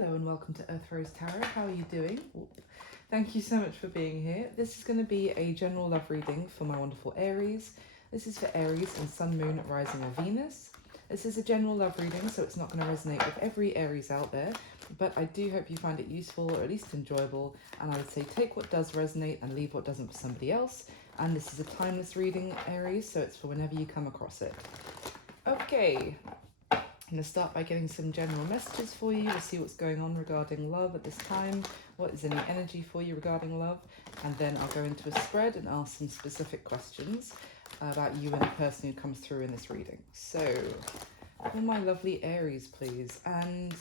Hello and welcome to Aries Tarot. How are you doing? Thank you so much for being here. This is going to be a general love reading for my wonderful Aries. This is for Aries and Sun, Moon, Rising or Venus. This is a general love reading, so it's not going to resonate with every Aries out there, but I do hope you find it useful or at least enjoyable, and I would say take what does resonate and leave what doesn't for somebody else. And this is a timeless reading, Aries, so it's for whenever you come across it. Okay. I'm going to start by getting some general messages for you to see what's going on regarding love at this time. What is any energy for you regarding love? And then I'll go into a spread and ask some specific questions about you and the person who comes through in this reading. So, for my lovely Aries, please. And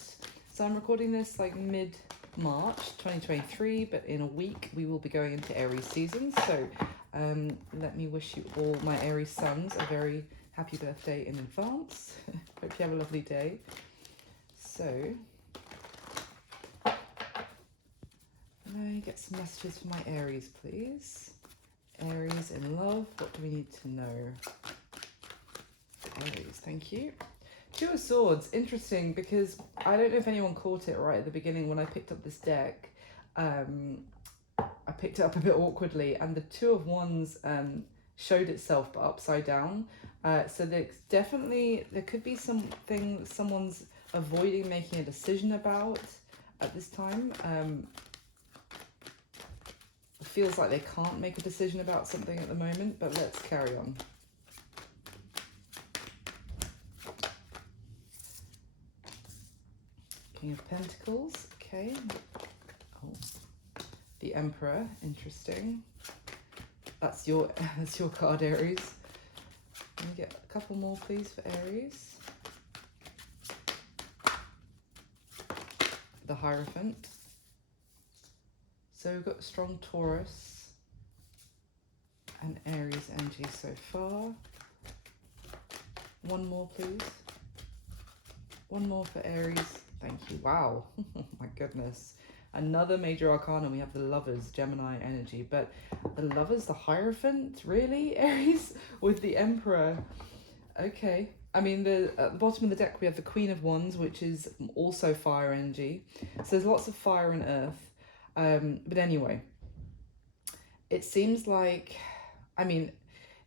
so I'm recording this like mid-March 2023, but in a week we will be going into Aries season. So let me wish you all, my Aries sons, a very happy birthday in advance. Hope you have a lovely day. So, can I get some messages for my Aries, please? Aries in love, what do we need to know? Aries, thank you. Two of Swords, interesting, because I don't know if anyone caught it right at the beginning when I picked up this deck. I picked it up a bit awkwardly, and the Two of Wands showed itself but upside down. So there could be something someone's avoiding making a decision about at this time. It feels like they can't make a decision about something at the moment, but let's carry on. King of Pentacles, okay. Oh, the Emperor, interesting. That's your card, Aries. Let me get a couple more, please, for Aries. The Hierophant. So we've got strong Taurus and Aries energy so far. One more, please. One more for Aries. Thank you. Wow. Oh my goodness. Another major arcana, we have the Lovers, Gemini energy, but the Lovers, the Hierophant, really, Aries, with the Emperor. Okay, I mean, at the bottom of the deck, we have the Queen of Wands, which is also fire energy. So there's lots of fire and earth. But anyway, it seems like, I mean,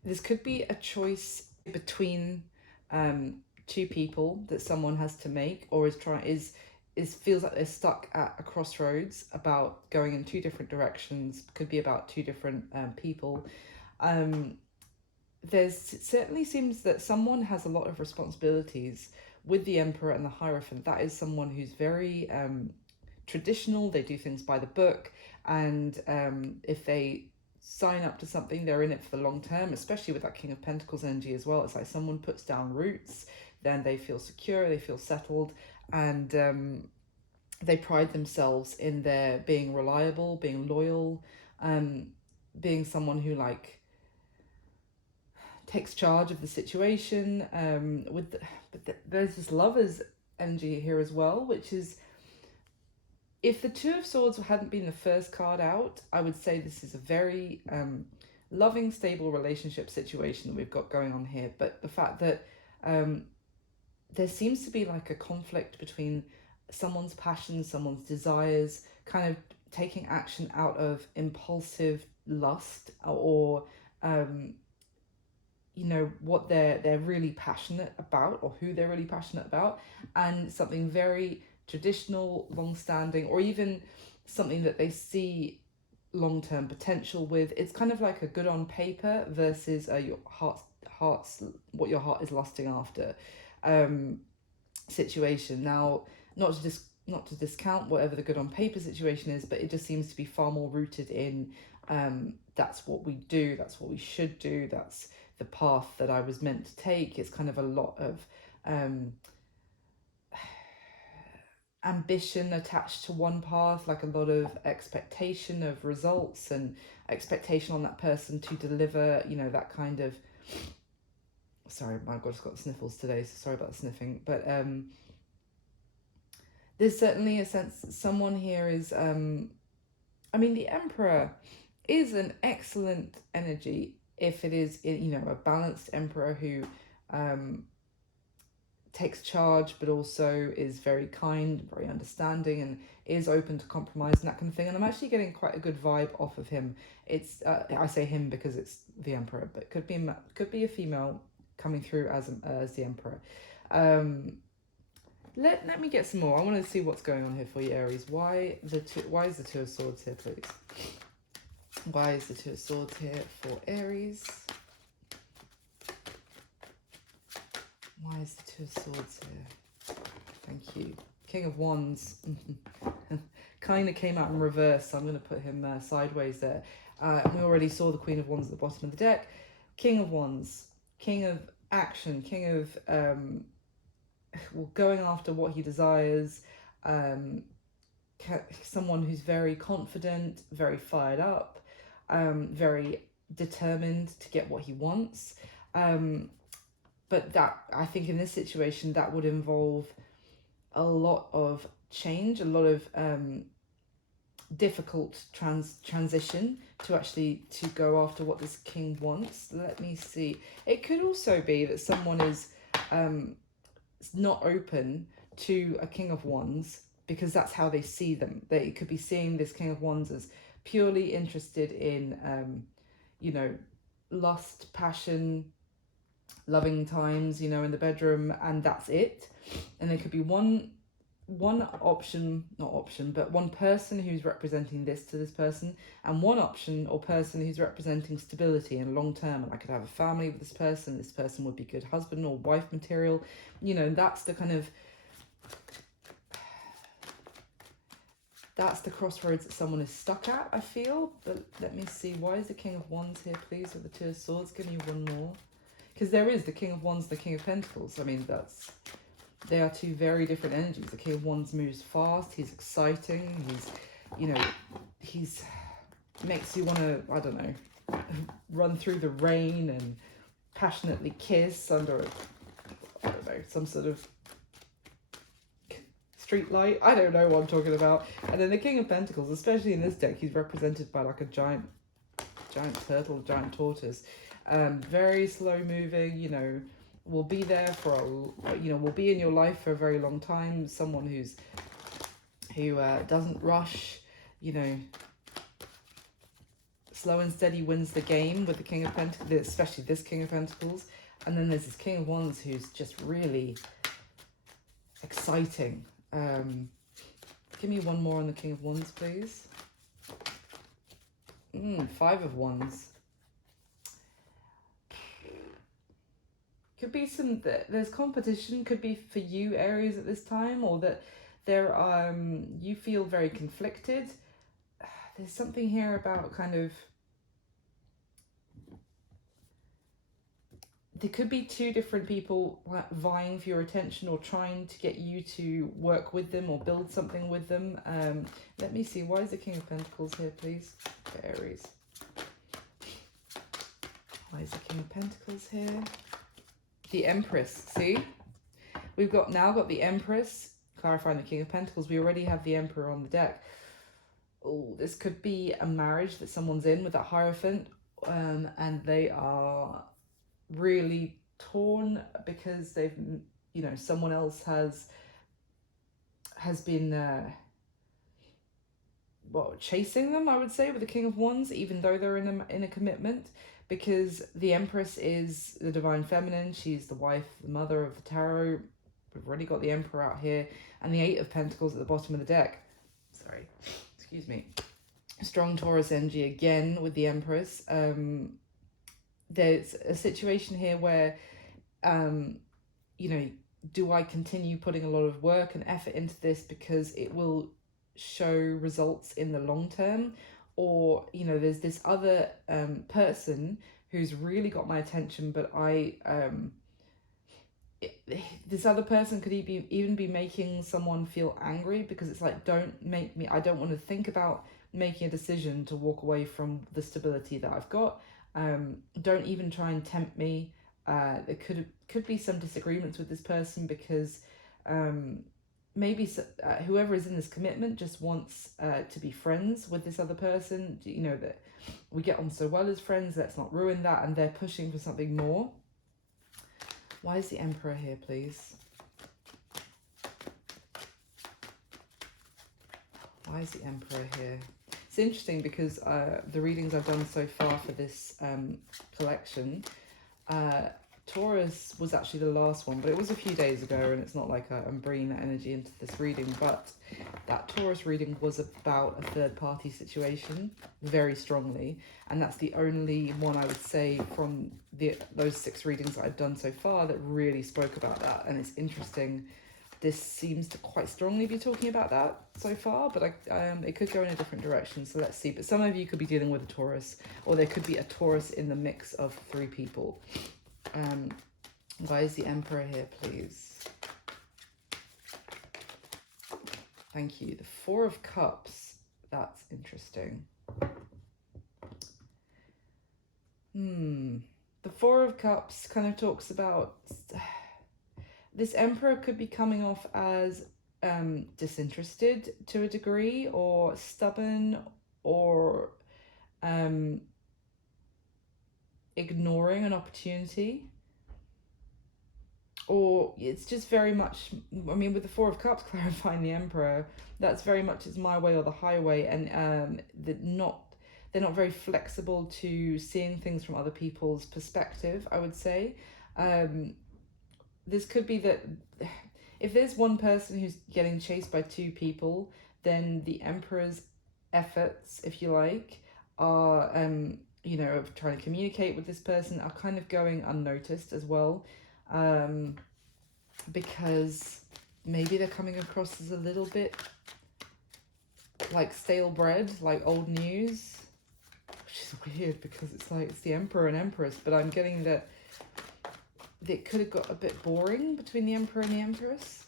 this could be a choice between two people that someone has to make, or feels like they're stuck at a crossroads about going in two different directions. Could be about two different people. It certainly seems that someone has a lot of responsibilities with the Emperor and the Hierophant. That is someone who's very traditional. They do things by the book, and if they sign up to something, they're in it for the long term, especially with that King of Pentacles energy as well. It's like someone puts down roots, then they feel secure, they feel settled, and they pride themselves in their being reliable, being loyal, being someone who takes charge of the situation. There's this Lovers energy here as well, which is, if the Two of Swords hadn't been the first card out, I would say this is a very loving, stable relationship situation that we've got going on here. But the fact that there seems to be like a conflict between someone's passions, someone's desires, kind of taking action out of impulsive lust, or you know, what they're really passionate about, or who they're really passionate about, and something very traditional, long-standing, or even something that they see long-term potential with. It's kind of like a good on paper versus your heart's what your heart is lusting after situation. Now, not to discount whatever the good on paper situation is, but it just seems to be far more rooted in that's what we do, that's what we should do, that's the path that I was meant to take. It's kind of a lot of ambition attached to one path, like a lot of expectation of results and expectation on that person to deliver, you know, that kind of, sorry, my God, I've got sniffles today, so sorry about the sniffing, but there's certainly a sense that someone here is, I mean, the Emperor is an excellent energy if it is, you know, a balanced Emperor who takes charge, but also is very kind, very understanding, and is open to compromise and that kind of thing. And I'm actually getting quite a good vibe off of him. It's I say him because it's the Emperor, but could be a female coming through as the Emperor. Let me get some more. I want to see what's going on here for you, Aries. Why is the Two of Swords here, please? Why is the Two of Swords here for Aries? Why is the Two of Swords here? Thank you. King of Wands. Kind of came out in reverse, so I'm going to put him sideways there. We already saw the Queen of Wands at the bottom of the deck. King of Wands. King of action. King of going after what he desires. Someone who's very confident, very fired up, very determined to get what he wants. But that, I think in this situation, that would involve a lot of change, a lot of difficult transition to go after what this king wants. Let me see. It could also be that someone is not open to a King of Wands because that's how they see them. They could be seeing this King of Wands as purely interested in, you know, lust, passion, loving times, you know, in the bedroom, and that's it. And there could be one option, not option, but one person who's representing this to this person, and one option or person who's representing stability and long term. And I could have a family with this person. This person would be good husband or wife material. You know, that's the kind of, that's the crossroads that someone is stuck at, I feel. But let me see. Why is the King of Wands here, please, with the Two of Swords? Give me one more. Because there is the King of Wands, the King of Pentacles. I mean, they are two very different energies. The King of Wands moves fast. He's exciting. He's, you know, he's makes you want to, I don't know, run through the rain and passionately kiss under, I don't know, some sort of street light. I don't know what I'm talking about. And then the King of Pentacles, especially in this deck, he's represented by like a giant turtle, giant tortoise. Very slow moving, you know, will be there for will be in your life for a very long time. Someone who doesn't rush, you know, slow and steady wins the game with the King of Pentacles, especially this King of Pentacles. And then there's this King of Wands who's just really exciting. Give me one more on the King of Wands, please. Five of Wands. Could be there's competition, could be for you, Aries, at this time, or that there you feel very conflicted. There's something here about kind of, there could be two different people vying for your attention or trying to get you to work with them or build something with them. Let me see, why is the King of Pentacles here, please, for Aries? Why is the King of Pentacles here? The Empress, see? We've now got the Empress, clarifying the King of Pentacles. We already have the Emperor on the deck. Oh, this could be a marriage that someone's in with that Hierophant, and they are really torn because they've, you know, someone else has been chasing them, I would say, with the King of Wands, even though they're in a commitment. Because the Empress is the divine feminine. She's the wife, the mother of the tarot. We've already got the Emperor out here. And the Eight of Pentacles at the bottom of the deck. Sorry, excuse me. Strong Taurus energy again with the Empress. There's a situation here where, you know, do I continue putting a lot of work and effort into this because it will show results in the long term? Or, you know, there's this other person who's really got my attention, but this other person could even be making someone feel angry, because it's like, I don't want to think about making a decision to walk away from the stability that I've got. Don't even try and tempt me. There could be some disagreements with this person because maybe whoever is in this commitment just wants to be friends with this other person. You know, that we get on so well as friends, let's not ruin that, and they're pushing for something more. Why is the Emperor here, please? Why is the Emperor here? It's interesting because the readings I've done so far for this collection, Taurus was actually the last one, but it was a few days ago, and it's not like I'm bringing that energy into this reading, but that Taurus reading was about a third party situation very strongly, and that's the only one I would say from those 6 readings that I've done so far that really spoke about that. And it's interesting, this seems to quite strongly be talking about that so far, but it could go in a different direction, so let's see. But some of you could be dealing with a Taurus, or there could be a Taurus in the mix of 3 people. Why is the Emperor here, please? Thank you. The 4 of Cups. That's interesting. The 4 of Cups kind of talks about... This Emperor could be coming off as disinterested to a degree, or stubborn, or ignoring an opportunity. Or it's just very much, I mean, with the 4 of Cups clarifying the Emperor, that's very much it's my way or the highway, and they're not very flexible to seeing things from other people's perspective, I would say. This could be that if there's one person who's getting chased by 2 people, then the Emperor's efforts, if you like, are, you know, of trying to communicate with this person are kind of going unnoticed as well. Because maybe they're coming across as a little bit like stale bread, like old news, which is weird because it's like it's the Emperor and Empress, but I'm getting that it could have got a bit boring between the Emperor and the Empress.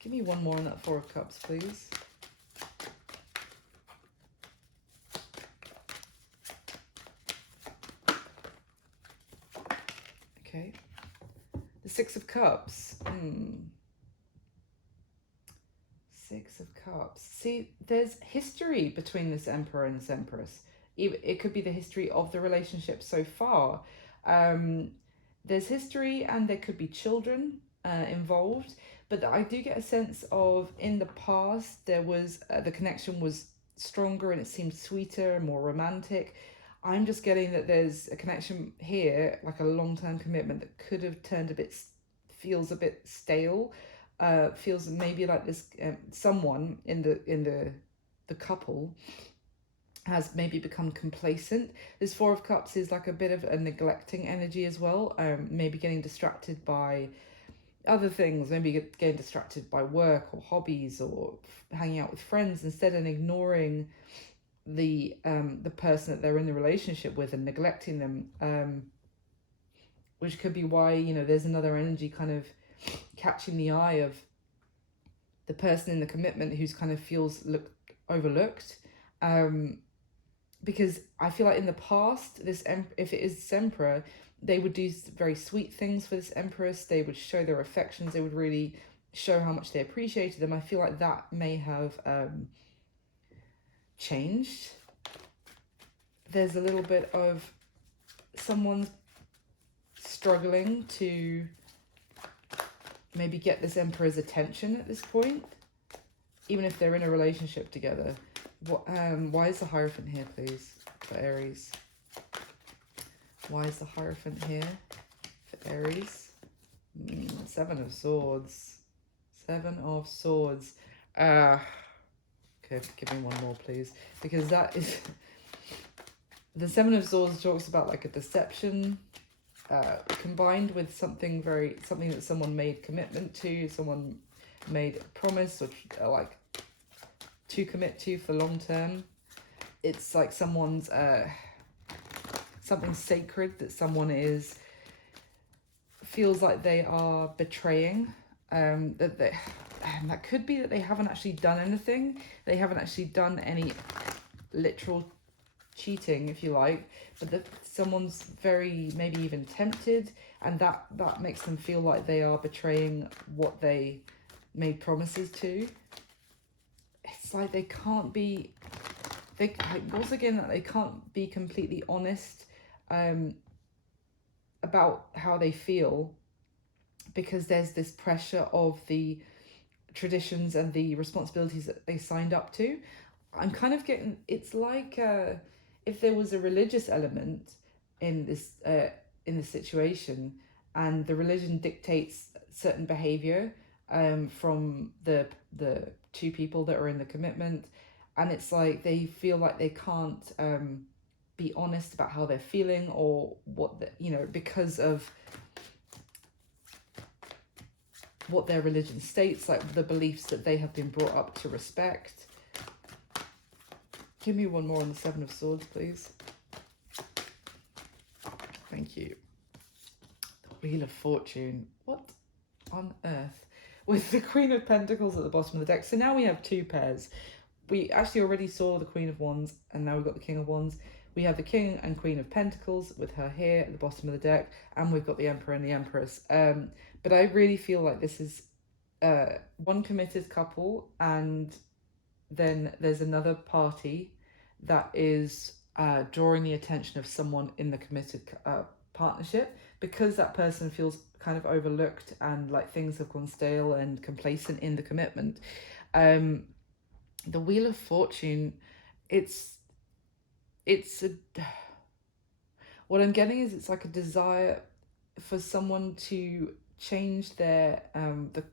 Give me one more on that 4 of Cups, please. Okay. The 6 of Cups. 6 of Cups. See, there's history between this Emperor and this Empress. It could be the history of the relationship so far. There's history, and there could be children involved. But I do get a sense of, in the past, there was the connection was stronger and it seemed sweeter and more romantic. I'm just getting that there's a connection here, like a long-term commitment that could have turned feels a bit stale. Feels maybe like this someone in the couple has maybe become complacent. This 4 of Cups is like a bit of a neglecting energy as well. Maybe getting distracted by other things, maybe getting distracted by work or hobbies or hanging out with friends instead, and ignoring the person that they're in the relationship with and neglecting them, which could be why, you know, there's another energy kind of catching the eye of the person in the commitment who's kind of feels overlooked, because I feel like in the past, if it is this Emperor, they would do very sweet things for this Empress. They would show their affections. They would really show how much they appreciated them. I feel like that may have changed. There's a little bit of someone struggling to maybe get this Emperor's attention at this point, even if they're in a relationship together. Why is the Hierophant here, please, for Aries? Why is the Hierophant here for Aries? 7 of Swords. 7 of Swords. Okay, give me one more, please, because that is... The 7 of Swords talks about like a deception, combined with something that someone made commitment to, someone made a promise, or like to commit to for long term. It's like someone's something sacred that someone feels like they are betraying. That could be that they haven't actually done anything. They haven't actually done any literal cheating, if you like, but that someone's very maybe even tempted, and that makes them feel like they are betraying what they made promises to. It's like they can't be completely honest about how they feel, because there's this pressure of the traditions and the responsibilities that they signed up to. I'm kind of getting, it's like if there was a religious element in this situation, and the religion dictates certain behavior from the two people that are in the commitment, and it's like they feel like they can't be honest about how they're feeling, or what because of what their religion states, like the beliefs that they have been brought up to respect. Give me one more on the Seven of Swords, please. Thank you. The Wheel of Fortune. What on earth? With the Queen of Pentacles at the bottom of the deck. So now we have two pairs. We actually already saw the Queen of Wands, and now we've got the King of Wands. We have the King and Queen of Pentacles with her here at the bottom of the deck, and we've got the Emperor and the Empress. But I really feel like this is one committed couple, and then there's another party that is drawing the attention of someone in the committed partnership, because that person feels kind of overlooked and like things have gone stale and complacent in the commitment. The Wheel of Fortune, it's what I'm getting is it's like a desire for someone to change their the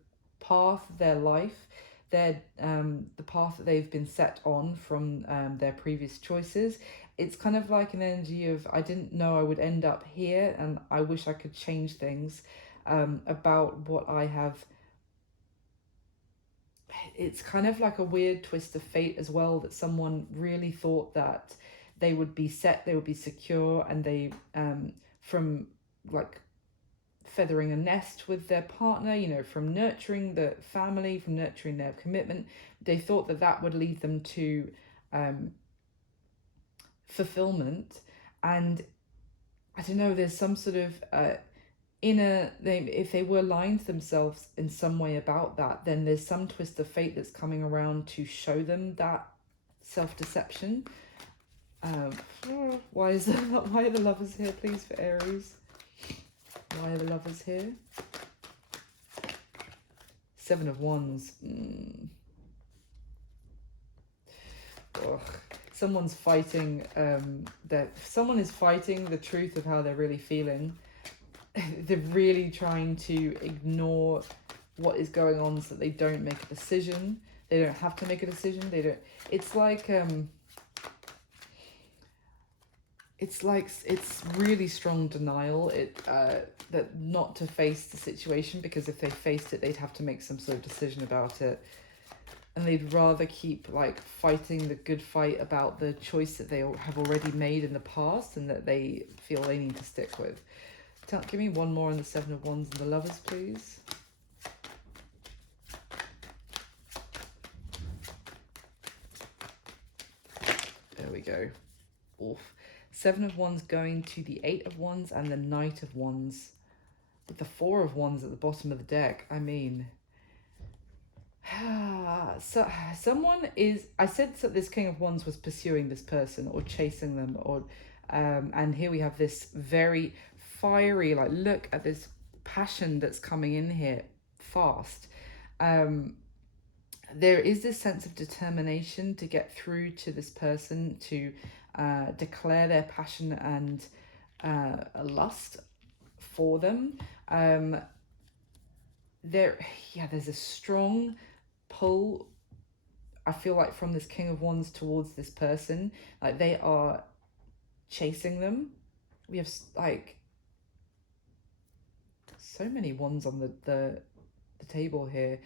path of their life, their the path that they've been set on from their previous choices. It's kind of like an energy of, I didn't know I would end up here, and I wish I could change things about what I have. It's kind of like a weird twist of fate as well, that someone really thought that they would be set, they would be secure, and they from like feathering a nest with their partner, from nurturing the family, from nurturing their commitment, they thought that that would lead them to fulfillment. And I don't know, there's some sort of if they were lying to themselves in some way about that, then there's some twist of fate that's coming around to show them that self-deception. Why are the Lovers here, please, for Aries? Why are the Lovers here? Seven of Wands. Ugh. Someone's fighting someone is fighting the truth of how they're really feeling. They're really trying to ignore what is going on so that they don't make a decision. They don't have to make a decision. It's really strong denial. That not to face the situation, because if they faced it, they'd have to make some sort of decision about it, and they'd rather keep like fighting the good fight about the choice that they have already made in the past and that they feel they need to stick with. Give me one more on the Seven of Wands and the Lovers, please. There we go. Oof. Seven of Wands going to the Eight of Wands and the Knight of Wands, with the Four of Wands at the bottom of the deck. I mean, so someone is, I said that this King of Wands was pursuing this person or chasing them, or and here we have this very fiery, like, look at this passion that's coming in here fast. There is this sense of determination to get through to this person, to declare their passion and a lust for them. There's a strong pull, I feel like, from this King of Wands towards this person. Like, they are chasing them. We have like so many wands on the table here,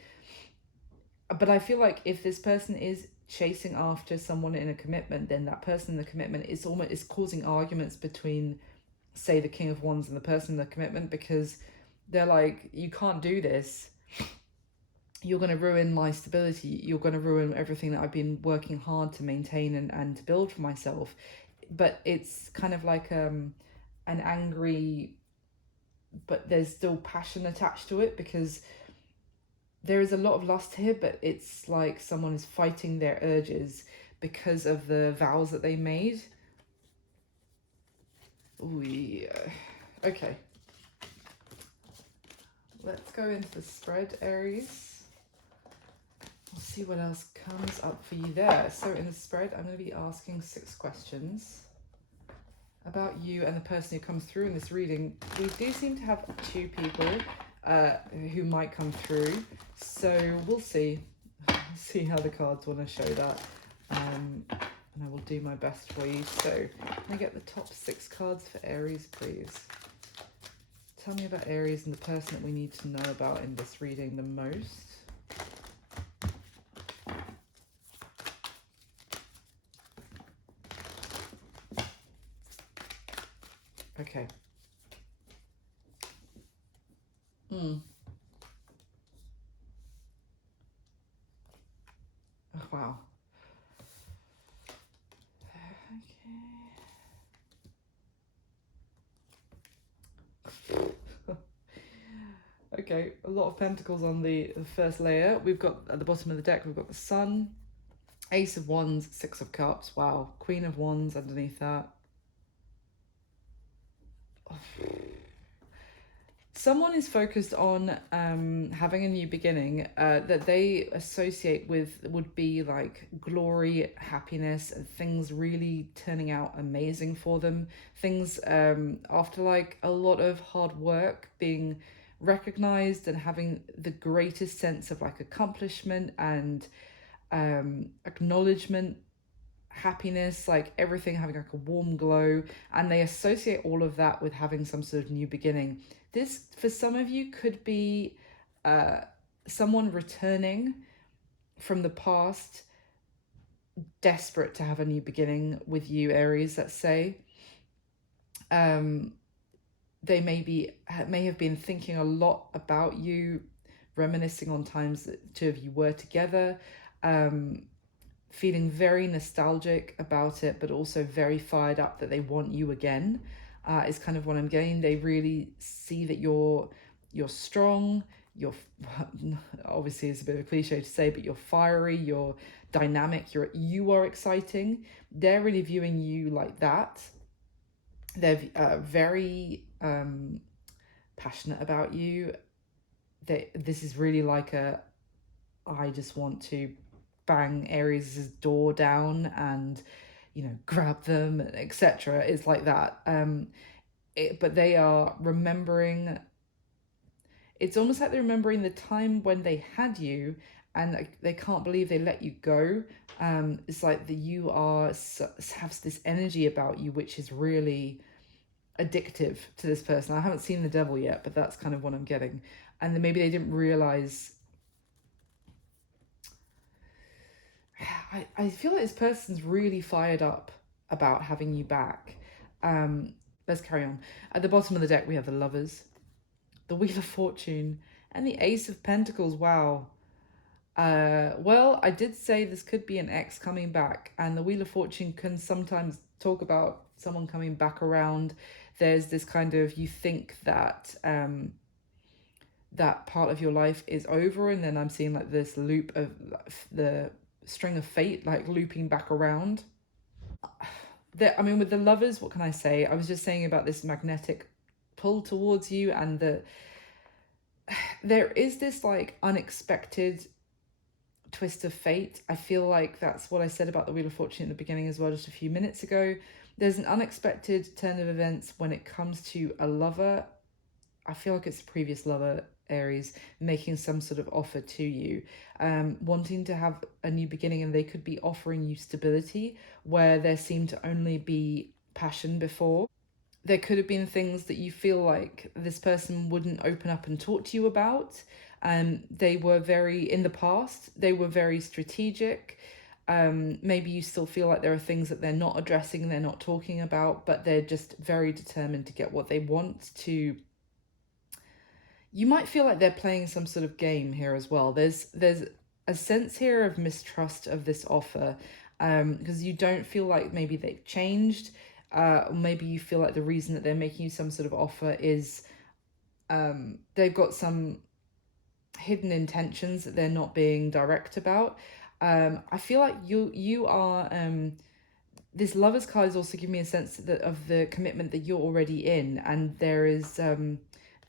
but I feel like if this person is chasing after someone in a commitment, then that person in the commitment is causing arguments between, say, the King of Wands and the person in the commitment, because they're like, you can't do this, you're going to ruin my stability, you're going to ruin everything that I've been working hard to maintain and to build for myself. But it's kind of like an angry, but there's still passion attached to it, because there is a lot of lust here, but it's like someone is fighting their urges because of the vows that they made. Ooh, yeah. Okay. Let's go into the spread, Aries. We'll see what else comes up for you there. So in the spread, I'm going to be asking 6 questions about you and the person who comes through in this reading. We do seem to have 2 people who might come through, so we'll see. See how the cards want to show that, and I will do my best for you. So can I get the top 6 cards for Aries, please? Tell me about Aries and the person that we need to know about in this reading the most. Okay. Oh, wow. Okay. Okay, a lot of pentacles on the first layer. We've got, at the bottom of the deck, we've got the Sun, Ace of Wands, 6 of Cups. Wow. Queen of Wands underneath that. Someone is focused on having a new beginning that they associate with would be like glory, happiness, and things really turning out amazing for them. Things after like a lot of hard work being recognized and having the greatest sense of like accomplishment and acknowledgement, happiness, like everything having like a warm glow, and they associate all of that with having some sort of new beginning. This, for some of you, could be someone returning from the past, desperate to have a new beginning with you, Aries, let's say. They may have been thinking a lot about you, reminiscing on times that the 2 of you were together, feeling very nostalgic about it, but also very fired up that they want you again, is kind of what I'm getting. They really see that you're strong, you're obviously it's a bit of a cliche to say, but you're fiery, you're dynamic, you are exciting. They're really viewing you like that. They're very passionate about you. This is really like I just want to bang Aries' door down and, you know, grab them, etc. It's like that. But they are remembering. It's almost like they're remembering the time when they had you, and they can't believe they let you go. It's like that you have this energy about you, which is really addictive to this person. I haven't seen the devil yet, but that's kind of what I'm getting. And then maybe they didn't realize. I feel like this person's really fired up about having you back. Let's carry on. At the bottom of the deck, we have the Lovers, the Wheel of Fortune, and the Ace of Pentacles. Wow. Well, I did say this could be an ex coming back, and the Wheel of Fortune can sometimes talk about someone coming back around. There's this kind of, you think that that part of your life is over, and then I'm seeing like this loop of the string of fate, like looping back around. I mean, with the Lovers, what can I say? I was just saying about this magnetic pull towards you, and there is this like unexpected twist of fate. I feel like that's what I said about the Wheel of Fortune at the beginning as well, just a few minutes ago. There's an unexpected turn of events when it comes to a lover. I feel like it's the previous lover, Aries, making some sort of offer to you, wanting to have a new beginning, and they could be offering you stability where there seemed to only be passion before. There could have been things that you feel like this person wouldn't open up and talk to you about. They were in the past, they were very strategic. Maybe you still feel like there are things that they're not addressing, they're not talking about, but they're just very determined to get what they want to. You might feel like they're playing some sort of game here as well. There's a sense here of mistrust of this offer, because you don't feel like maybe they've changed. Or maybe you feel like the reason that they're making you some sort of offer is they've got some hidden intentions that they're not being direct about. I feel like you are this Lovers card is also giving me a sense of the commitment that you're already in, and there is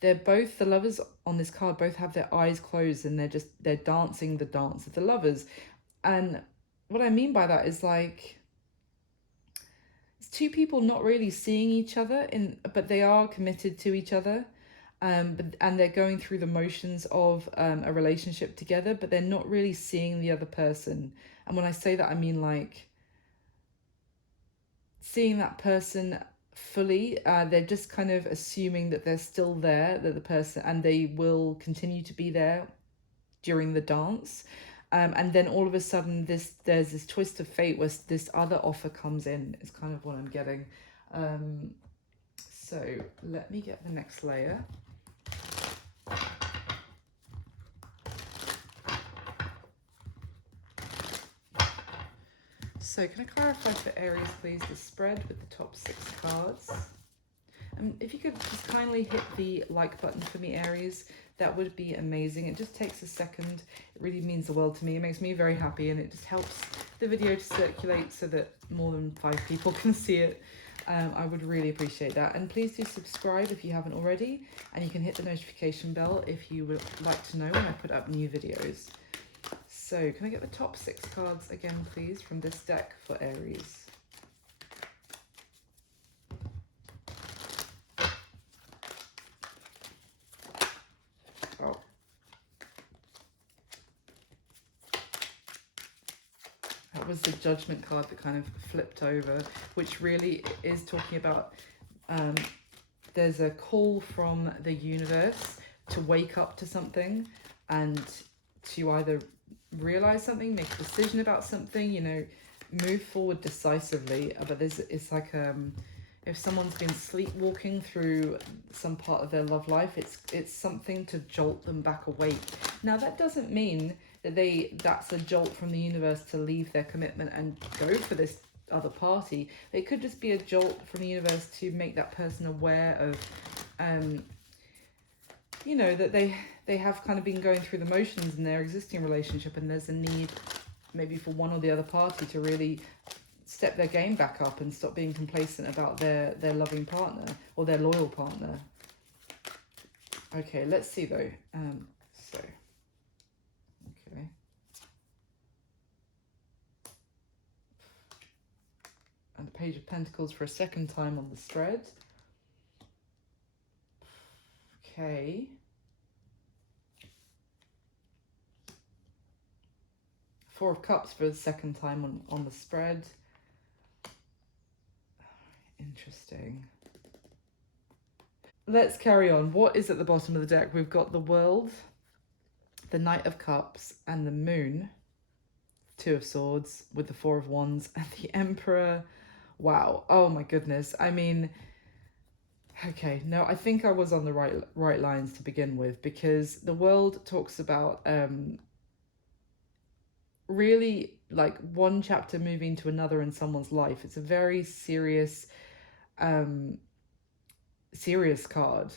they're both, the lovers on this card both have their eyes closed, and they're dancing the dance of the lovers. And what I mean by that is like, it's two people not really seeing each other but they are committed to each other. And they're going through the motions of a relationship together, but they're not really seeing the other person. And when I say that, I mean like seeing that person fully. They're just kind of assuming that they're still there, that the person, and they will continue to be there during the dance. And then all of a sudden, there's this twist of fate where this other offer comes in. Is kind of what I'm getting. So let me get the next layer. So can I clarify for Aries, please, the spread with the top 6 cards? And if you could just kindly hit the like button for me, Aries, that would be amazing. It just takes a second. It really means the world to me. It makes me very happy, and it just helps the video to circulate so that more than 5 people can see it. I would really appreciate that. And please do subscribe if you haven't already, and you can hit the notification bell if you would like to know when I put up new videos. So can I get the top 6 cards again, please, from this deck for Aries? Oh. That was the Judgment card that kind of flipped over, which really is talking about there's a call from the universe to wake up to something and to either realize something, make a decision about something, you know, move forward decisively. But it's like if someone's been sleepwalking through some part of their love life, it's something to jolt them back awake. Now that doesn't mean that that's a jolt from the universe to leave their commitment and go for this other party. It could just be a jolt from the universe to make that person aware of you know, that they have kind of been going through the motions in their existing relationship, and there's a need maybe for one or the other party to really step their game back up and stop being complacent about their loving partner or their loyal partner. Okay, let's see though. So, okay. And the Page of Pentacles for a second time on the spread. Okay. Four of Cups for the second time on the spread. Interesting. Let's carry on. What is at the bottom of the deck? We've got the World, the Knight of Cups, and the Moon. Two of Swords with the Four of Wands and the Emperor. Wow. Oh my goodness. I mean, okay, no, I think I was on the right lines to begin with, because the World talks about really like one chapter moving to another in someone's life. It's a very serious card,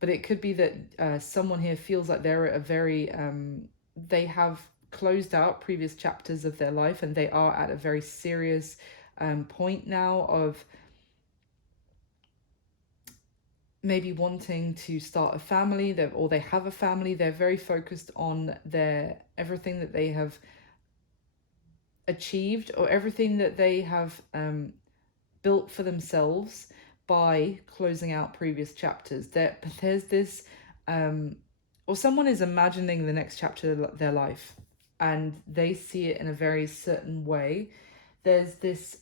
but it could be that someone here feels like they're at a very they have closed out previous chapters of their life, and they are at a very serious point now of maybe wanting to start a family, or they have a family. They're very focused on everything that they have achieved, or everything that they have built for themselves by closing out previous chapters. But there's this or someone is imagining the next chapter of their life, and they see it in a very certain way. There's this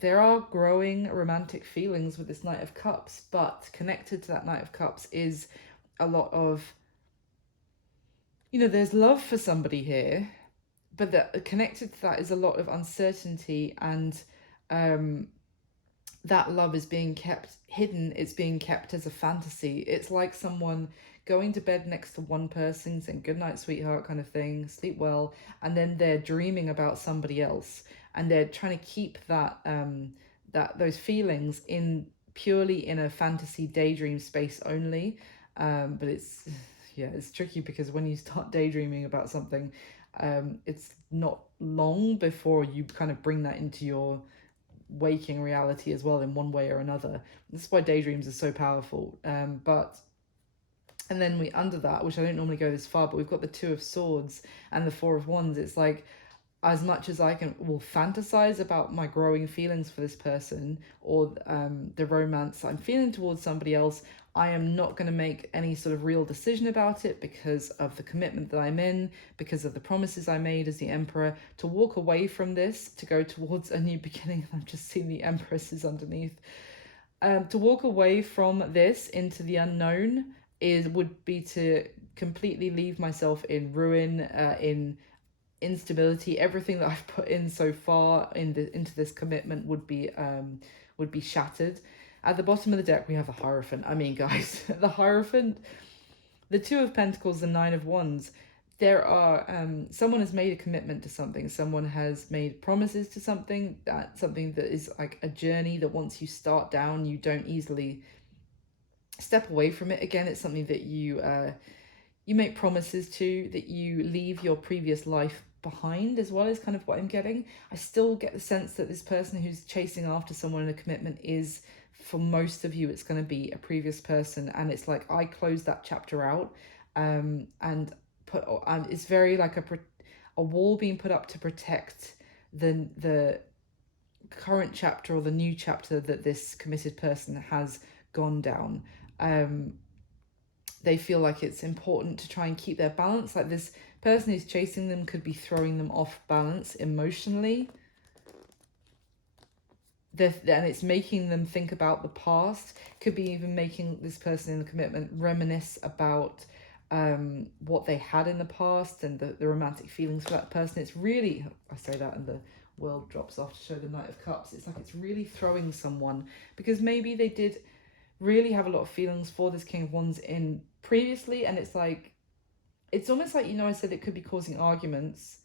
there are growing romantic feelings with this Knight of Cups, but connected to that Knight of Cups is a lot of, you know, there's love for somebody here, but that connected to that is a lot of uncertainty, and that love is being kept hidden. It's being kept as a fantasy. It's like someone going to bed next to one person, saying good night, sweetheart, kind of thing, sleep well, and then they're dreaming about somebody else, and they're trying to keep that those feelings purely in a fantasy daydream space only. But it's tricky, because when you start daydreaming about something, it's not long before you kind of bring that into your waking reality as well, in one way or another. This is why daydreams are so powerful. But And then we, under that, which I don't normally go this far, but we've got the Two of Swords and the Four of Wands. It's like, as much as I will fantasize about my growing feelings for this person, or the romance I'm feeling towards somebody else, I am not going to make any sort of real decision about it because of the commitment that I'm in, because of the promises I made as the Emperor. To walk away from this, to go towards a new beginning, I've just seen the Empresses underneath. To walk away from this into the unknown would be to completely leave myself in ruin, in instability. Everything that I've put in so far into this commitment would be shattered. At the bottom of the deck we have the Hierophant. I mean, guys, the Hierophant, the Two of Pentacles, the Nine of Wands. There are someone has made a commitment to something, someone has made promises to something, something that is like a journey that once you start down, you don't easily step away from it again. It's something that you make promises to, that you leave your previous life behind, as well, as kind of what I'm getting. I still get the sense that this person who's chasing after someone in a commitment is, for most of you, it's going to be a previous person, and it's like I closed that chapter out, and it's very like a wall being put up to protect the current chapter, or the new chapter that this committed person has gone down. They feel like it's important to try and keep their balance. Like, this person who's chasing them could be throwing them off balance emotionally. And it's making them think about the past. Could be even making this person in the commitment reminisce about what they had in the past, and the romantic feelings for that person. It's really, I say that and the world drops off to show the Knight of Cups. It's like it's really throwing someone, because maybe they did really have a lot of feelings for this King of Wands in previously, and it's like, it's almost like, I said it could be causing arguments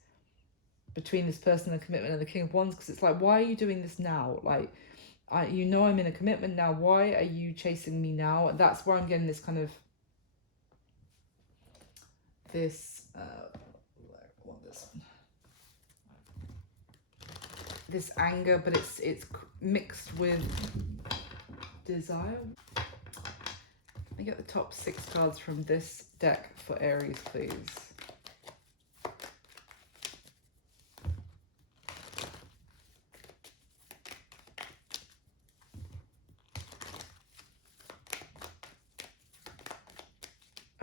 between this person and the commitment and the King of Wands, because it's like, why are you doing this now? Like, I'm in a commitment now, why are you chasing me now? And that's where I'm getting this kind of this I want this one, this anger, but it's mixed with desire. Let me get the top 6 cards from this deck for Aries, please.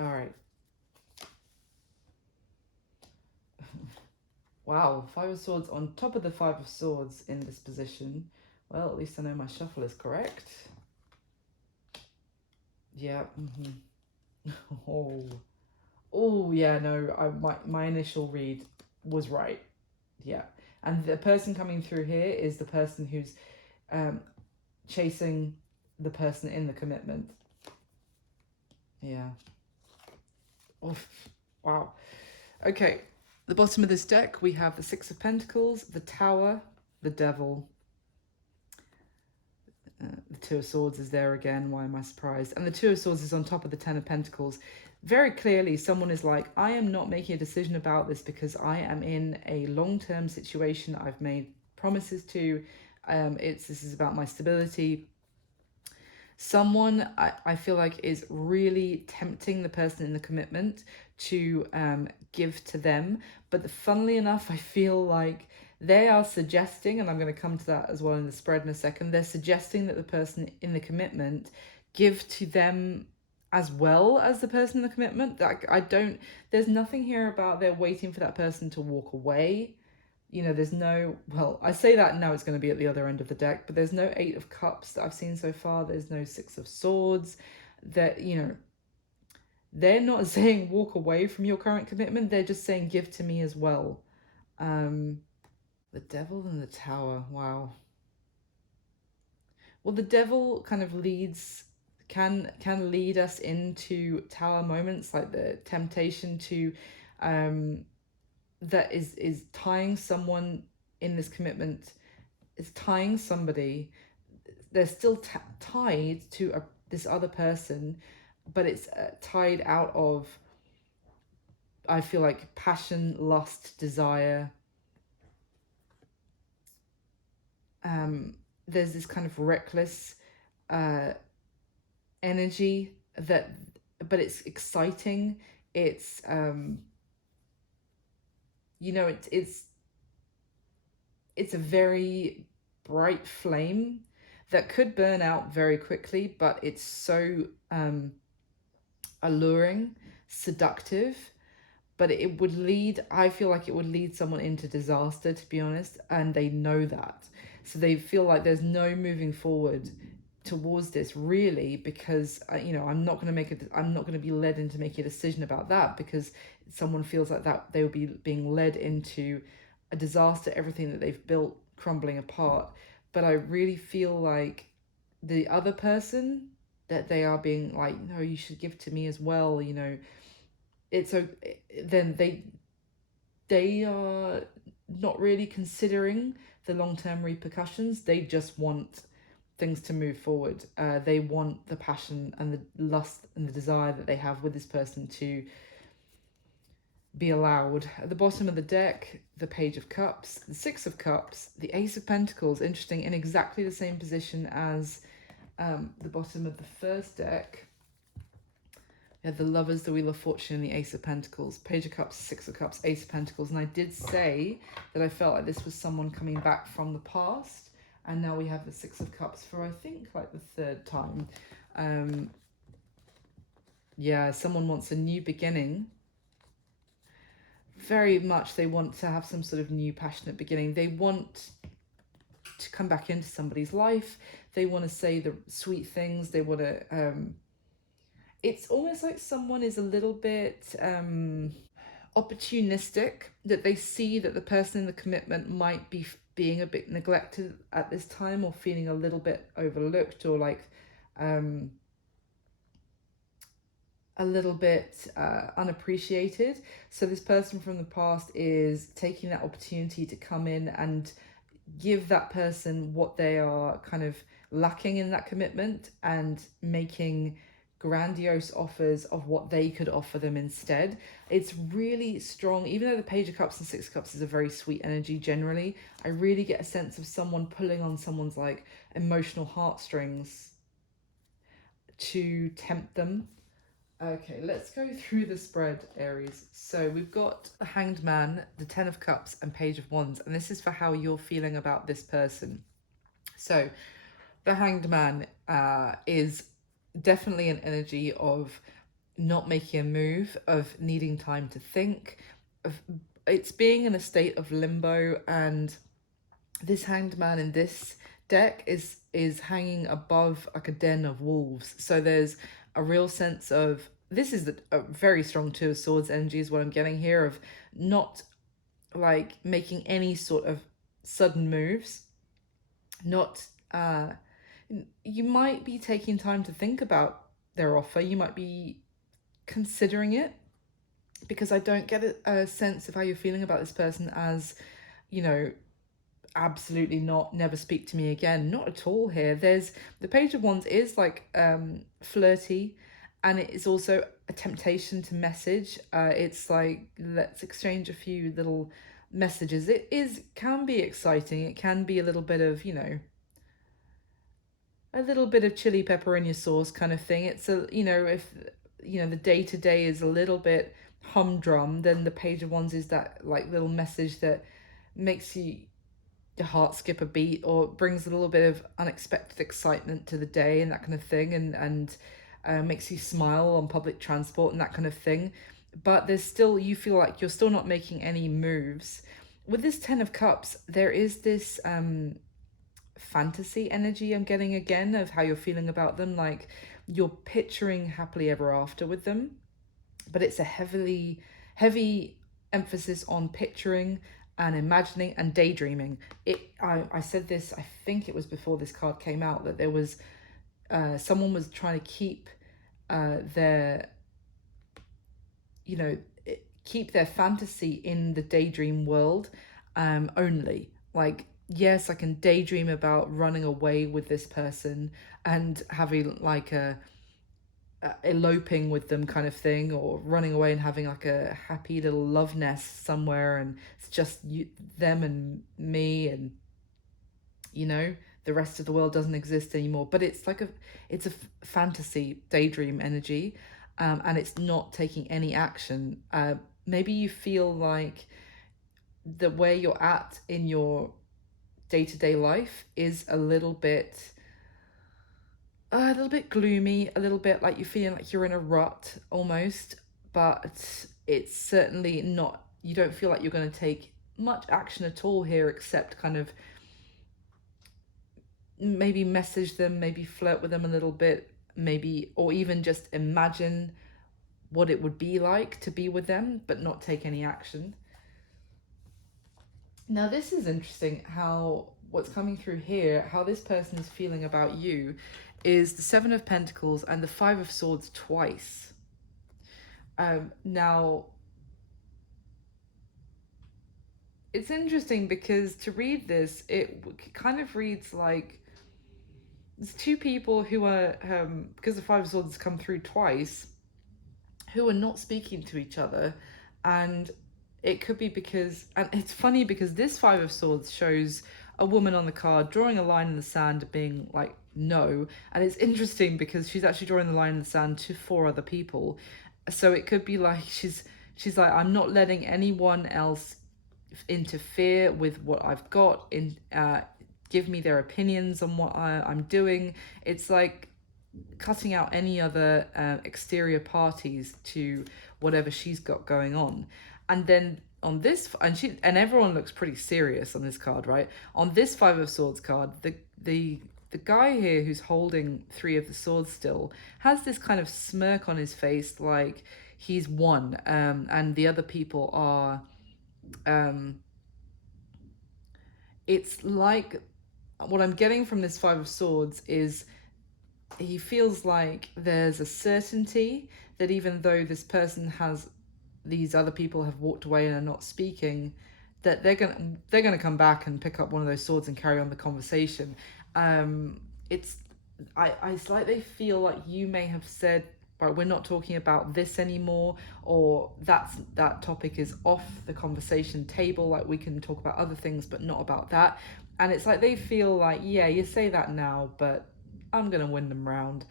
All right. Wow, 5 of Swords on top of the 5 of Swords in this position. Well, at least I know my shuffle is correct. Yeah. Oh, yeah, no, my initial read was right. Yeah. And the person coming through here is the person who's chasing the person in the commitment. Yeah. Oof. Wow. Okay. The bottom of this deck, we have the 6 of Pentacles, the Tower, the Devil. The 2 of Swords is there again. Why am I surprised? And the 2 of Swords is on top of the 10 of Pentacles. Very clearly, someone is like, I am not making a decision about this because I am in a long-term situation. I've made promises to. This is about my stability. Someone, I feel like, is really tempting the person in the commitment to give to them. But funnily enough, I feel like they are suggesting, and I'm going to come to that as well in the spread in a second, they're suggesting that the person in the commitment give to them as well as the person in the commitment. That there's nothing here about they're waiting for that person to walk away. There's no, well, I say that now it's going to be at the other end of the deck, but there's no 8 of Cups that I've seen so far. There's no 6 of Swords. That, they're not saying walk away from your current commitment. They're just saying give to me as well. The Devil and the Tower. Wow. Well, the Devil kind of can lead us into Tower moments, like the temptation to that is tying someone in this commitment, is tying somebody. They're still tied to this other person, but it's tied out of, I feel like, passion, lust, desire. There's this kind of reckless energy that but it's exciting. It's you know, it's a very bright flame that could burn out very quickly, but it's so alluring, seductive, but it would lead, I feel like it would lead someone into disaster, to be honest, and they know that. So they feel like there's no moving forward towards this, really, because you know, I'm not going to be led into making a decision about that, because someone feels like that they will be being led into a disaster, everything that they've built crumbling apart. But I really feel like the other person, that they are being like, no, you should give to me as well, you know. It's so then they are not really considering the long-term repercussions. They just want things to move forward. They want the passion and the lust and the desire that they have with this person to be allowed. At the bottom of the deck, the Page of Cups, the Six of Cups, the Ace of Pentacles, interesting, in exactly the same position as the bottom of the first deck. We had the Lovers, the Wheel of Fortune, and the Ace of Pentacles. Page of Cups, Six of Cups, Ace of Pentacles. And I did say that I felt like this was someone coming back from the past. And now we have the Six of Cups for, I think, like the third time. Yeah, someone wants a new beginning. Very much they want to have some sort of new passionate beginning. They want to come back into somebody's life. They want to say the sweet things. They want to... it's almost like someone is a little bit opportunistic, that they see that the person in the commitment might be being a bit neglected at this time, or feeling a little bit overlooked, or like a little bit unappreciated. So this person from the past is taking that opportunity to come in and give that person what they are kind of lacking in that commitment, and making grandiose offers of what they could offer them instead. It's really strong. Even though the Page of Cups and Six of Cups is a very sweet energy generally, I really get a sense of someone pulling on someone's like emotional heartstrings to tempt them. Okay, let's go through the spread, Aries. So we've got the Hanged Man, the Ten of Cups, and Page of Wands, and this is for how you're feeling about this person. So the Hanged Man is definitely an energy of not making a move, of needing time to think, of it's being in a state of limbo. And this Hanged Man in this deck is hanging above like a den of wolves. So there's a real sense of, this is a very strong Two of Swords energy is what I'm getting here, of not like making any sort of sudden moves, not you might be taking time to think about their offer. You might be considering it, because I don't get a sense of how you're feeling about this person as, you know, absolutely not, never speak to me again. Not at all here. There's the Page of Wands is like flirty, and it is also a temptation to message. It's like, let's exchange a few little messages. Can be exciting. It can be a little bit of, you know, a little bit of chili pepper in your sauce kind of thing. It's a, you know, if, you know, the day-to-day is a little bit humdrum, then the Page of Wands is that like little message that makes your heart skip a beat, or brings a little bit of unexpected excitement to the day, and that kind of thing, and makes you smile on public transport and that kind of thing. But there's still, you feel like you're still not making any moves. With this Ten of Cups, there is this fantasy energy I'm getting again, of how you're feeling about them. Like you're picturing happily ever after with them, but it's a heavy emphasis on picturing and imagining and daydreaming. I said this, I think it was before this card came out, that there was someone was trying to keep their, you know, keep their fantasy in the daydream world only. Like, yes, I can daydream about running away with this person and having like a eloping with them kind of thing, or running away and having like a happy little love nest somewhere, and it's just you, them and me, and you know, the rest of the world doesn't exist anymore. But it's like it's a fantasy daydream energy. and it's not taking any action. Maybe you feel like the where you're at in your day-to-day life is a little bit gloomy, a little bit like you're feeling like you're in a rut almost, but it's certainly not, you don't feel like you're going to take much action at all here except kind of maybe message them, maybe flirt with them a little bit, maybe, or even just imagine what it would be like to be with them, but not take any action. Now, this is interesting how what's coming through here, how this person is feeling about you, is the Seven of Pentacles and the Five of Swords twice. Now, it's interesting because to read this, it kind of reads like there's two people who are, because the Five of Swords has come through twice, who are not speaking to each other. And it could be because, and it's funny because this Five of Swords shows a woman on the card drawing a line in the sand, being like, no. And it's interesting because she's actually drawing the line in the sand to four other people. So it could be like she's like, I'm not letting anyone else interfere with what I've got, in give me their opinions on what I'm doing. It's like cutting out any other exterior parties to whatever she's got going on. And then on this, and everyone looks pretty serious on this card, right? On this Five of Swords card, the guy here who's holding Three of the Swords still has this kind of smirk on his face, like he's won, and the other people are. It's like what I'm getting from this Five of Swords is he feels like there's a certainty that even though this person has, these other people have walked away and are not speaking, that they're gonna come back and pick up one of those swords and carry on the conversation. It's like they feel like you may have said, right, we're not talking about this anymore, or that topic is off the conversation table, like we can talk about other things but not about that. And it's like they feel like, yeah, you say that now, but I'm gonna win them round.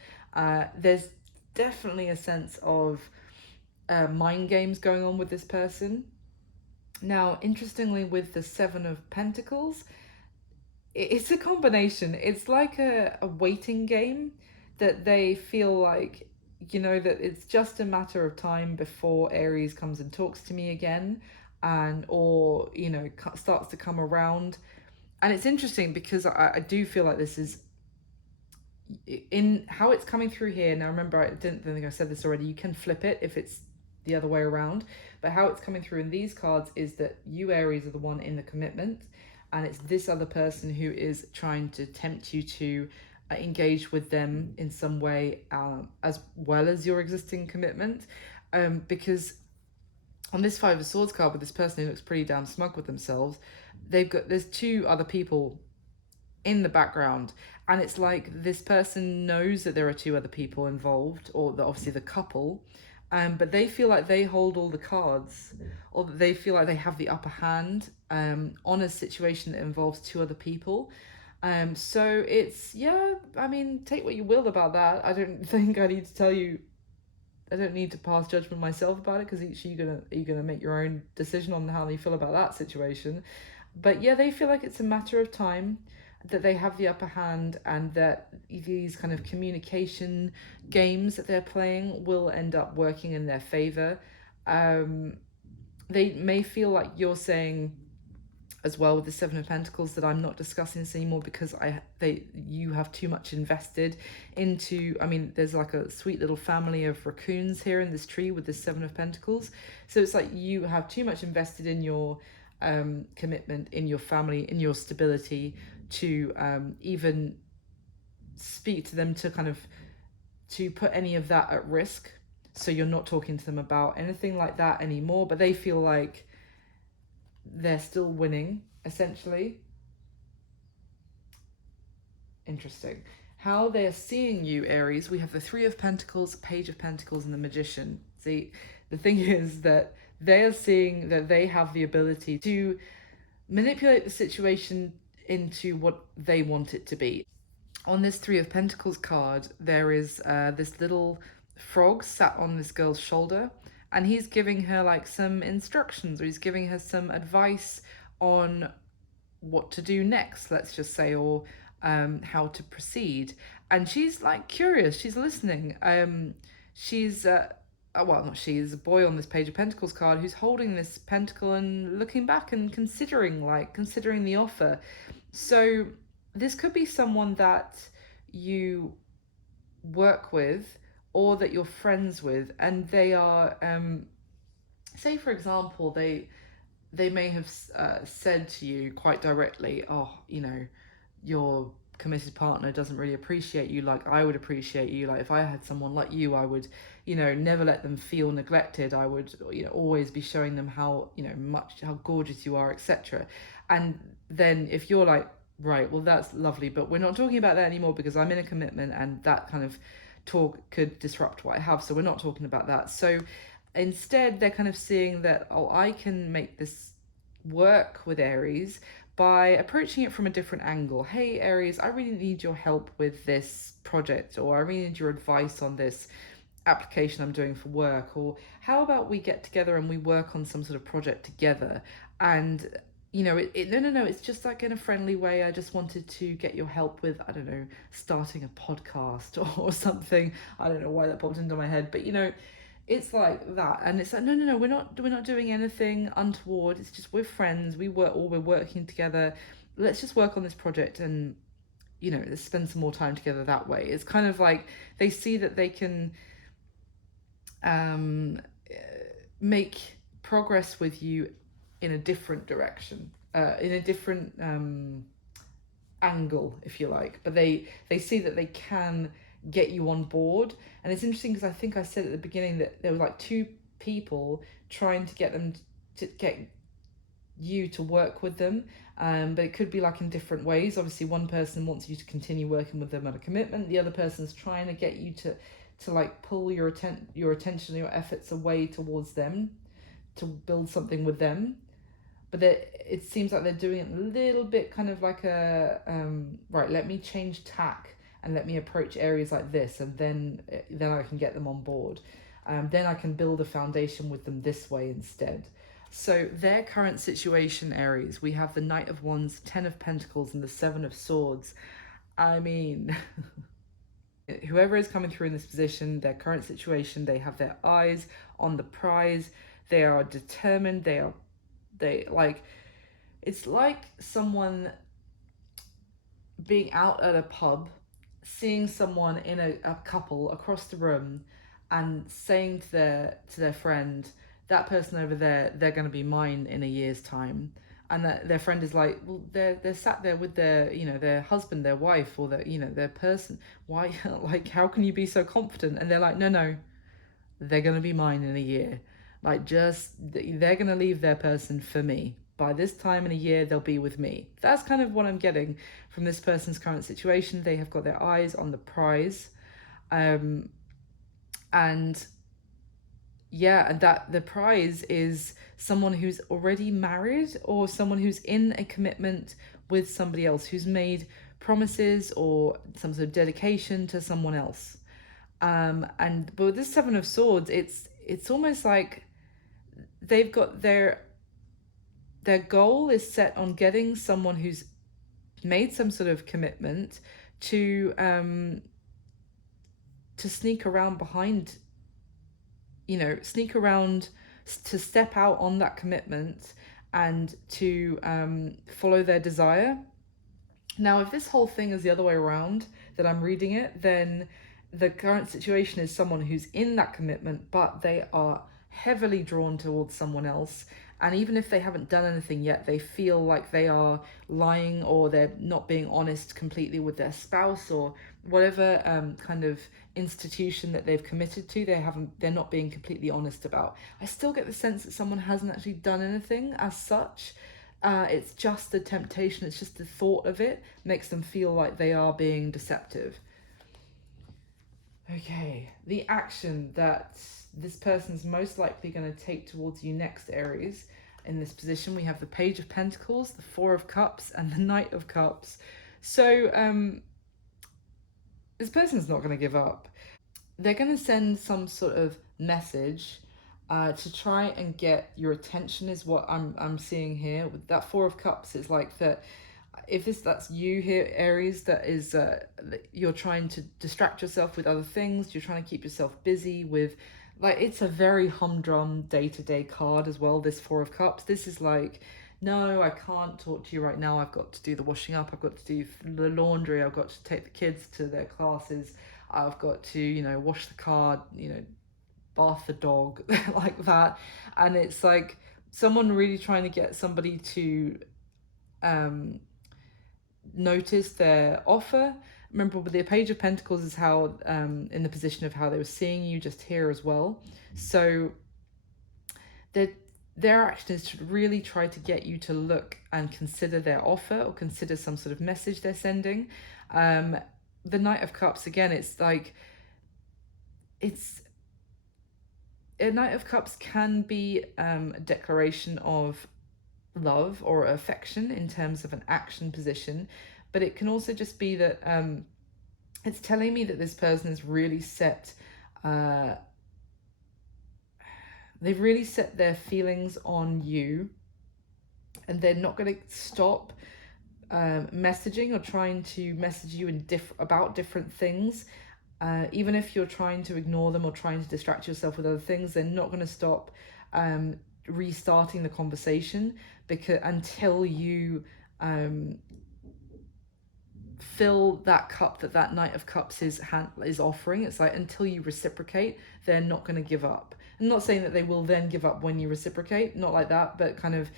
There's definitely a sense of mind games going on with this person. Now, interestingly, with the Seven of Pentacles, it's a combination. It's like a waiting game, that they feel like, that it's just a matter of time before Aries comes and talks to me again, and or starts to come around. And it's interesting because I do feel like this is in how it's coming through here. Now, remember, I didn't think I said this already, you can flip it if it's the other way around, but how it's coming through in these cards is that you, Aries, are the one in the commitment, and it's this other person who is trying to tempt you to engage with them in some way, as well as your existing commitment, because on this Five of Swords card with this person who looks pretty damn smug with themselves, there's two other people in the background, and it's like this person knows that there are two other people involved, or obviously the couple, but they feel like they hold all the cards, or that they feel like they have the upper hand on a situation that involves two other people. So it's, yeah, I mean, take what you will about that. I don't think I need to tell you, I don't need to pass judgment myself about it, because each you're gonna make your own decision on how you feel about that situation. But yeah, they feel like it's a matter of time, that they have the upper hand, and that these kind of communication games that they're playing will end up working in their favor. They may feel like you're saying as well with the Seven of Pentacles that I'm not discussing this anymore because you have too much invested into, I mean, there's like a sweet little family of raccoons here in this tree with the Seven of Pentacles. So it's like you have too much invested in your commitment, in your family, in your stability, to even speak to them, to kind of to put any of that at risk. So you're not talking to them about anything like that anymore, but they feel like they're still winning, essentially. Interesting. How they're seeing you, Aries, we have the Three of Pentacles, Page of Pentacles, and the Magician. See, the thing is that they are seeing that they have the ability to manipulate the situation into what they want it to be. On this Three of Pentacles card, there is this little frog sat on this girl's shoulder, and he's giving her like some instructions, or he's giving her some advice on what to do next, let's just say, or how to proceed. And she's like curious, she's listening. She's well, not she, is a boy on this Page of Pentacles card who's holding this pentacle and looking back and considering the offer. So this could be someone that you work with or that you're friends with, and they are say for example, they may have said to you quite directly, oh, you know, your committed partner doesn't really appreciate you like I would appreciate you. Like if I had someone like you, I would, you know, never let them feel neglected. I would, you know, always be showing them how, you know, how gorgeous you are, etc. And then if you're like, right, well, that's lovely, but we're not talking about that anymore because I'm in a commitment, and that kind of talk could disrupt what I have, so we're not talking about that. So instead, they're kind of seeing that, oh, I can make this work with Aries by approaching it from a different angle. Hey, Aries, I really need your help with this project, or I really need your advice on this application I'm doing for work, or how about we get together and we work on some sort of project together. And you know, no, it's just like in a friendly way. I just wanted to get your help with, I don't know, starting a podcast or something. I don't know why that popped into my head, but you know, it's like that. And it's like, no, we're not doing anything untoward. It's just we're friends, we're working together. Let's just work on this project, and you know, let's spend some more time together that way. It's kind of like they see that they can um make progress with you in a different direction, in a different angle, if you like. But they see that they can get you on board. And it's interesting because I think I said at the beginning that there were like two people trying to get them to get you to work with them, but it could be like in different ways. Obviously one person wants you to continue working with them on a commitment, the other person's trying to get you to like pull your attention, your efforts away towards them to build something with them. But it seems like they're doing it a little bit kind of like a right, let me change tack and let me approach areas like this, and then I can get them on board. Then I can build a foundation with them this way instead. So their current situation, Aries, we have the Knight of Wands, 10 of Pentacles, and the 7 of Swords. I mean, whoever is coming through in this position, their current situation, they have their eyes on the prize. They are determined. It's like someone being out at a pub, seeing someone in a couple across the room, and saying to their friend, that person over there, they're going to be mine in a year's time. And that their friend is like, well, they're sat there with their, you know, their husband, their wife, or their, you know, their person. Why, like, how can you be so confident? And they're like, no, they're going to be mine in a year. Like, just, they're going to leave their person for me. By this time in a year, they'll be with me. That's kind of what I'm getting from this person's current situation. They have got their eyes on the prize. And yeah, and that the prize is someone who's already married, or someone who's in a commitment with somebody else, who's made promises or some sort of dedication to someone else. But with this 7 of Swords, it's almost like they've got their goal is set on getting someone who's made some sort of commitment to sneak around behind, you know, sneak around, to step out on that commitment and to follow their desire. Now, if this whole thing is the other way around, that I'm reading it, then the current situation is someone who's in that commitment, but they are heavily drawn towards someone else. And even if they haven't done anything yet, they feel like they are lying, or they're not being honest completely with their spouse, or whatever kind of institution that they've committed to, they're not being completely honest about. I still get the sense that someone hasn't actually done anything as such. It's just the temptation, it's just the thought of it makes them feel like they are being deceptive. Okay, the action that this person's most likely going to take towards you next, Aries. In this position, we have the Page of Pentacles, the 4 of Cups, and the Knight of Cups. So this person's not going to give up. they're going to send some sort of message to try and get your attention, is what I'm seeing here. With that Four of Cups, it's like that. If that's you here, Aries, that is you're trying to distract yourself with other things. You're trying to keep yourself busy with, like, it's a very humdrum day-to-day card as well, this Four of Cups. This is like, no, I can't talk to you right now. I've got to do the washing up. I've got to do the laundry. I've got to take the kids to their classes. I've got to, you know, wash the car, you know, bath the dog, like that. And it's like someone really trying to get somebody to notice their offer. Remember, with the Page of Pentacles is how in the position of how they were seeing you just here as well. So their action is to really try to get you to look and consider their offer, or consider some sort of message they're sending. The Knight of Cups, again, it's like, it's a Knight of Cups can be a declaration of love or affection in terms of an action position, but it can also just be that it's telling me that this person is really set, they've really set their feelings on you, and they're not going to stop messaging or trying to message you in about different things. Even if you're trying to ignore them or trying to distract yourself with other things, they're not going to stop restarting the conversation, because until you fill that cup that Knight of Cups is offering. It's like, until you reciprocate, they're not going to give up. I'm not saying that they will then give up when you reciprocate, not like that, but kind of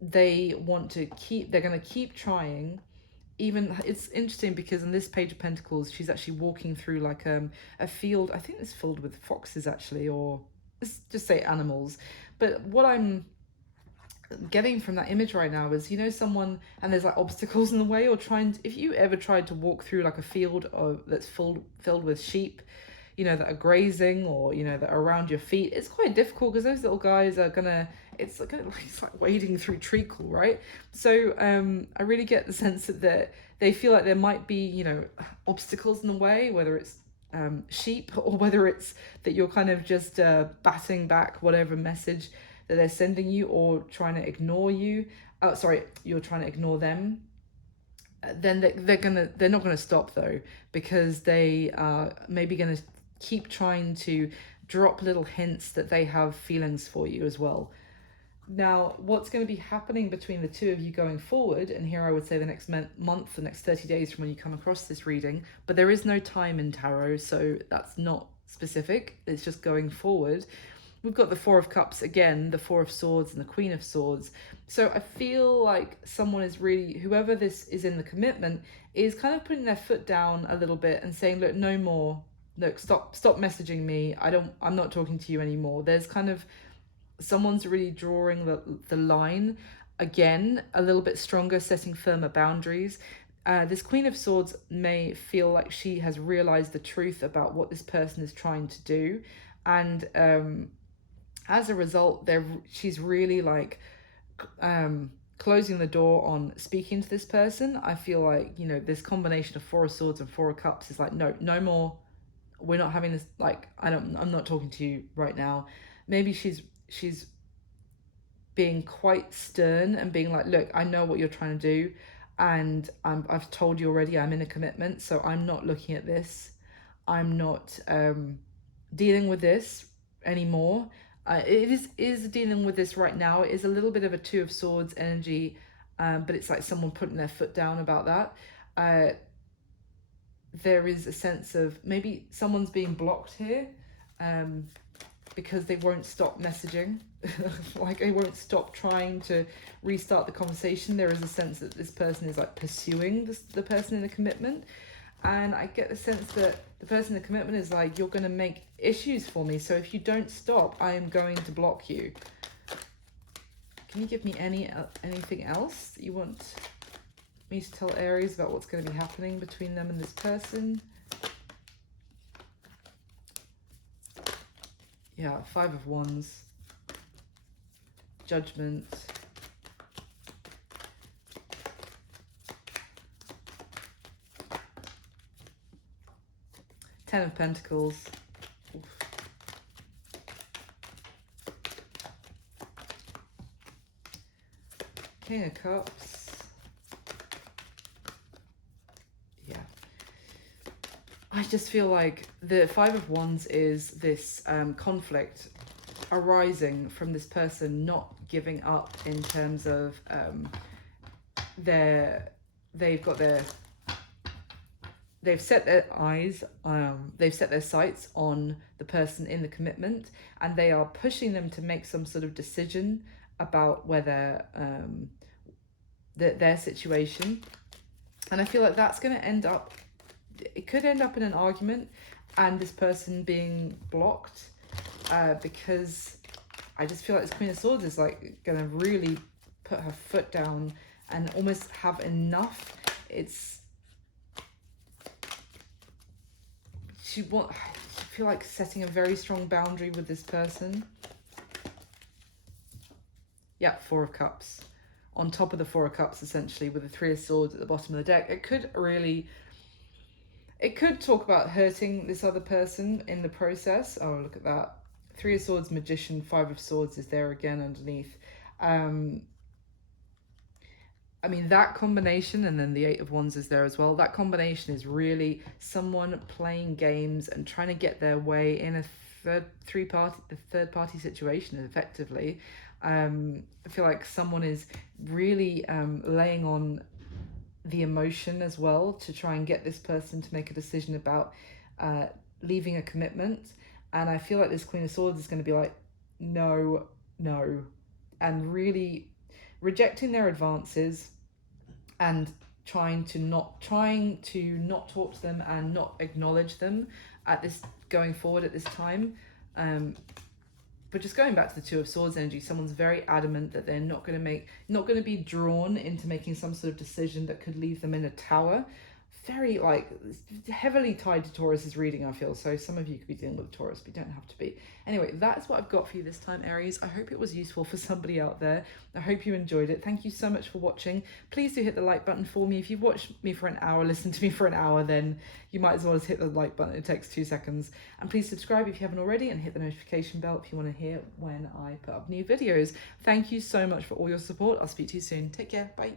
they're going to keep trying. Even, it's interesting because in this Page of Pentacles, she's actually walking through like a field. I think it's filled with foxes actually, or let's just say animals. But what I'm getting from that image right now is, you know, someone, and there's like obstacles in the way, or if you ever tried to walk through like a field that's filled with sheep, you know, that are grazing, or, you know, that are around your feet, it's quite difficult because those little guys are gonna, it's like wading through treacle, right? So I really get the sense that they feel like there might be, you know, obstacles in the way, whether it's sheep, or whether it's that you're kind of just batting back whatever message that they're sending you, or trying to ignore you. You're trying to ignore them. Then they're not gonna stop though, because they are maybe gonna keep trying to drop little hints that they have feelings for you as well. Now, what's going to be happening between the two of you going forward, and here I would say the next month, the next 30 days from when you come across this reading, but there is no time in tarot, so that's not specific, it's just going forward. We've got the Four of Cups again, the Four of Swords and the Queen of Swords. So I feel like someone is really, whoever this is in the commitment, is kind of putting their foot down a little bit and saying, look, no more. Look, stop messaging me. I'm not talking to you anymore. There's kind of, someone's really drawing the line again, a little bit stronger, setting firmer boundaries. This Queen of Swords may feel like she has realized the truth about what this person is trying to do. And as a result, she's really like closing the door on speaking to this person. I feel like, you know, this combination of Four of Swords and Four of Cups is like, no more. We're not having this, like, I'm not talking to you right now. Maybe she's being quite stern and being like, look, I know what you're trying to do, and I've told you already, I'm in a commitment, so I'm not looking at this. I'm not dealing with this anymore. It is dealing with this right now. It is a little bit of a Two of Swords energy, but it's like someone putting their foot down about that. There is a sense of maybe someone's being blocked here because they won't stop messaging. Like, they won't stop trying to restart the conversation. There is a sense that this person is like pursuing the person in the commitment. And I get the sense that the person in the commitment is like, you're going to make issues for me. So if you don't stop, I am going to block you. Can you give me anything else that you want me to tell Aries about what's going to be happening between them and this person? Yeah, Five of Wands. Judgment. Ten of Pentacles. Oof. King of Cups. Yeah. I just feel like the Five of Wands is this conflict arising from this person not giving up in terms of they've set their eyes, they've set their sights on the person in the commitment, and they are pushing them to make some sort of decision about whether their situation. And I feel like that's going to end up, it could end up in an argument and this person being blocked because I just feel like this Queen of Swords is like going to really put her foot down and almost have enough. I feel like setting a very strong boundary with this person. Yeah, Four of Cups. On top of the Four of Cups, essentially, with the Three of Swords at the bottom of the deck. It could talk about hurting this other person in the process. Oh, look at that. Three of Swords, Magician, Five of Swords is there again underneath. I mean, that combination, and then the Eight of Wands is there as well. That combination is really someone playing games and trying to get their way in a third party situation, effectively. I feel like someone is really laying on the emotion as well to try and get this person to make a decision about leaving a commitment. And I feel like this Queen of Swords is going to be like, no, and really rejecting their advances and trying to not talk to them and not acknowledge them at this going forward at this time. But just going back to the Two of Swords energy, someone's very adamant that they're not going to be drawn into making some sort of decision that could leave them in a tower. Very like heavily tied to Taurus's reading, I feel. So some of you could be dealing with Taurus, but you don't have to be. Anyway, that's what I've got for you this time, Aries. I hope it was useful for somebody out there. I hope you enjoyed it. Thank you so much for watching. Please do hit the like button for me. If you've watched me for an hour, listened to me for an hour, then you might as well just hit the like button. It takes 2 seconds. And please subscribe if you haven't already, and hit the notification bell if you want to hear when I put up new videos. Thank you so much for all your support. I'll speak to you soon. Take care. Bye.